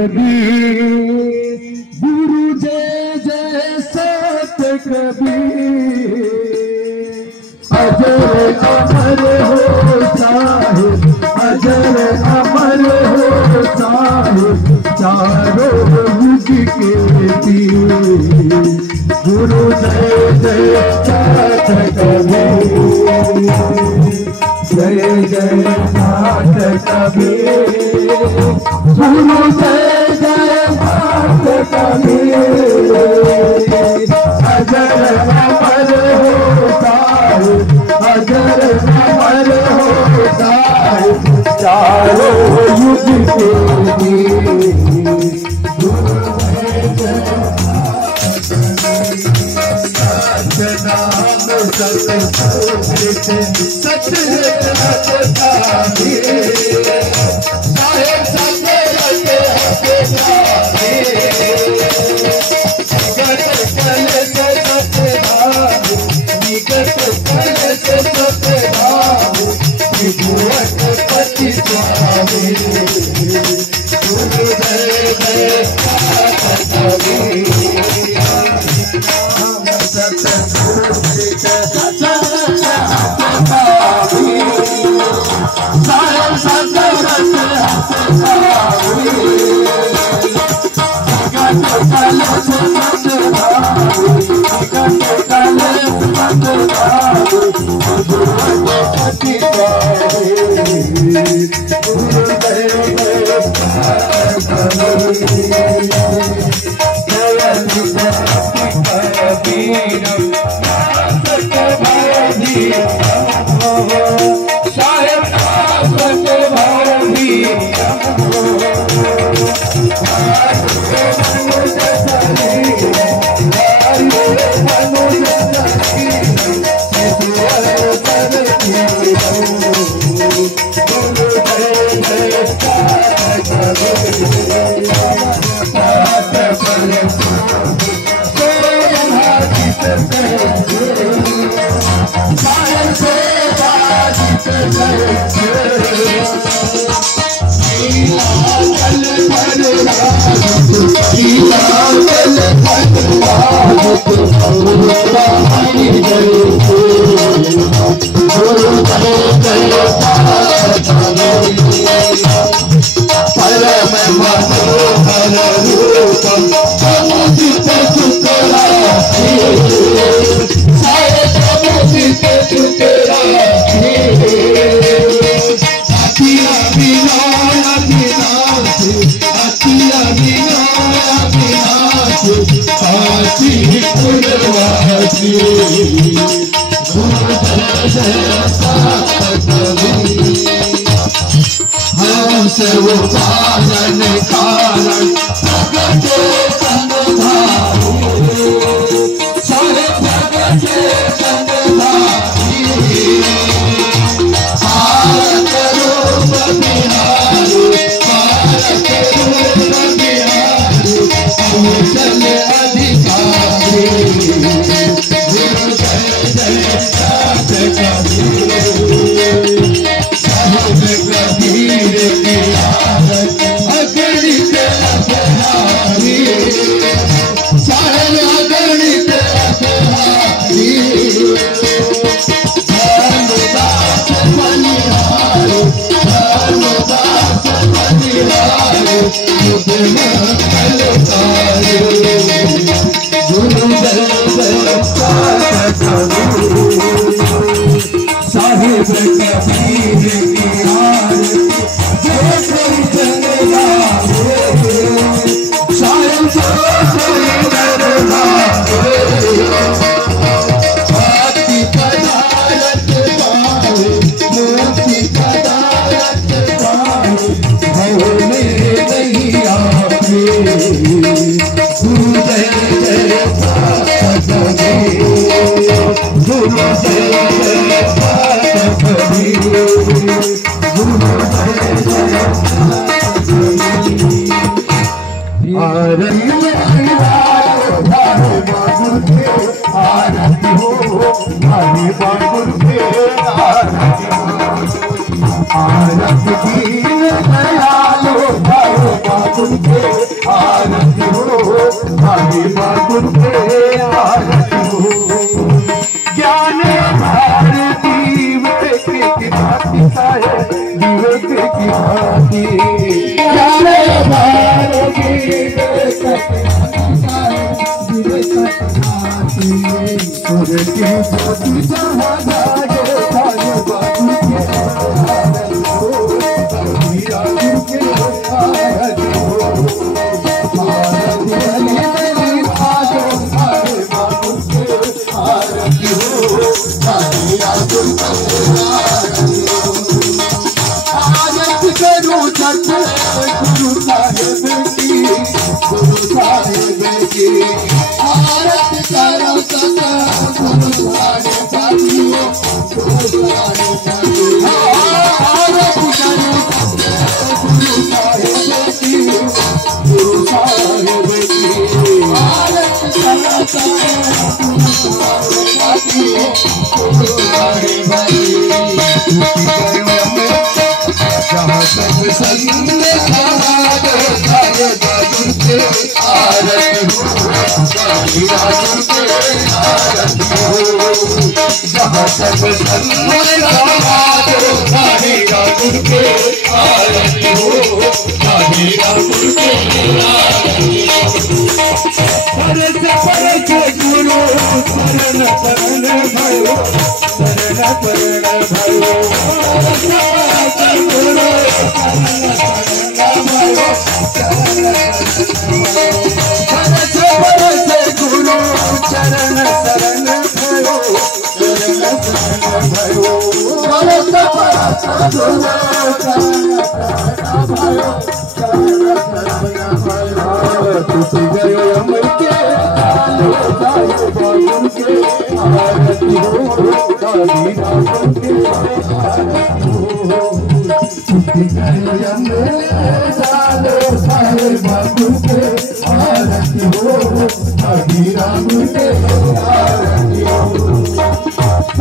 गुरु जय जय सत कबीर, अजर अमर हो साहिब, अजर अमर हो साहिब, चारों युग के पीर। गुरु जय जय सत कबीर, जय जय नाथ कबीर। गुरु जय जय नाथ कबीर, अजर अमर हो साहिब, अजर अमर हो साहिब, चारों युग के पीर। गुरु जय जय नाम सत आरती की दयालो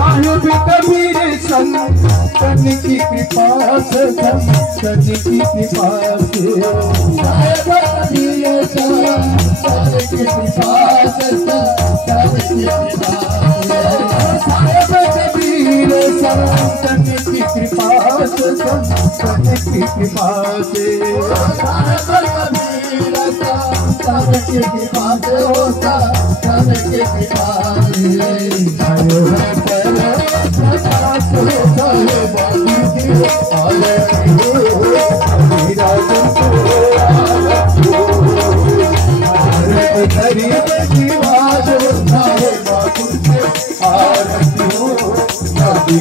साहिब कबीर संतन की कृपा से, संतन की कृपा से, साहिब कबीर संतन की कृपा से, संतन की कृपा से, साहिब कबीर संतन की कृपा से, संतन की कृपा से, साहिब कबीर संतन की कृपा से, संतन की कृपा से, आयो है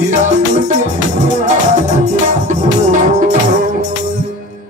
Hare